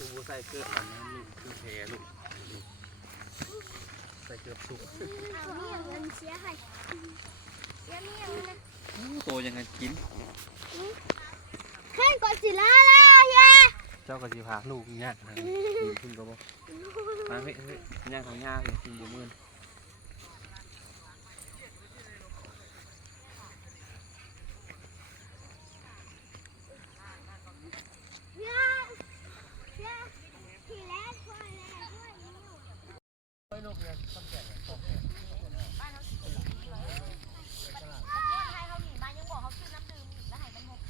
ดูใส่เกลืออันนั้นลูกคือแผลลูกใส่เกลือสุกเอาเมี่ยงมันเสียให้เสียเมี่ยงนะโตยังไงกินแค่ก่อนสิลาแล้วเฮียเจ้าก็สิพาลูกยากนะกินก็บ่มาเฮ้ยยากของยากเลยกินบ่มื้อลูกเนี่ยต้องแก่ตกแก่บ้านเขาสิบ้านไทยเขาหนีมายังบอกเขาซื้อน้ำดื่มแล้วหายกันหก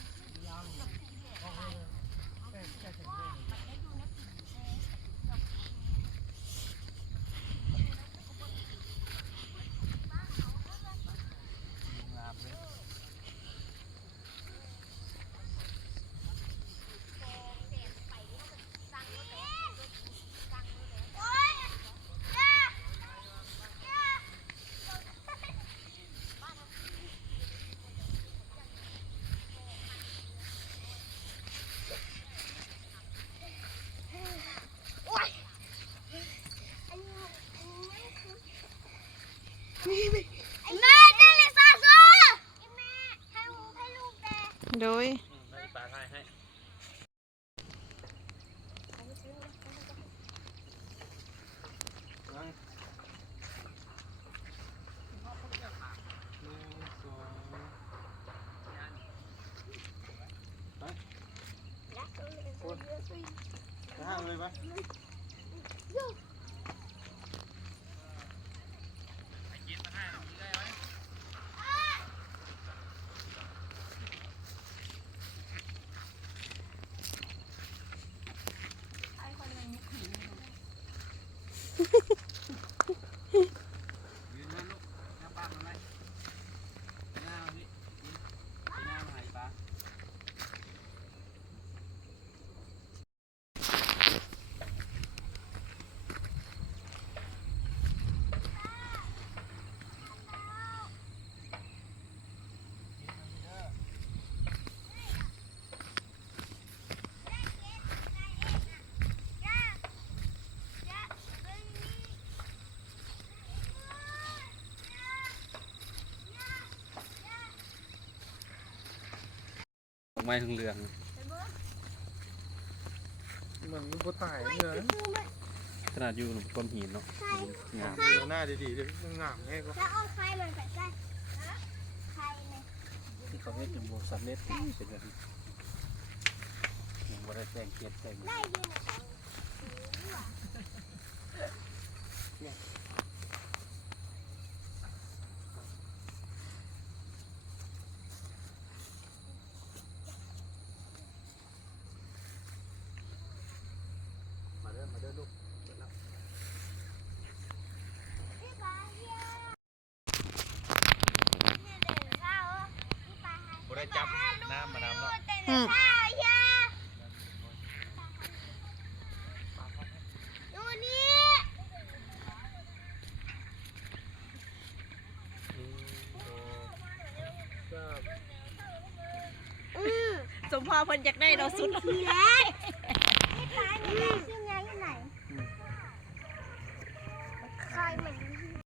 โดยห้ามเลยปะไม่ถึงเรืองมันก็ตายเลยขนาดอยู่หนุ่มก้มหินเนาะงามหน้าดีๆเลยงามแค่ก็แล้วเอาไข่มันไปใส่ไข่เนี่ยที่เขาให้จุ่มสำเร็จเป็นแบบยังบ่ได้แต่งเกียรแต่งได้ยินได้จับน้ำมาน้ำเนาะดูนี่สมพรเพิ่นอยากได้เราสุดทีแรกนี่ปลาเนี่ยซื้อ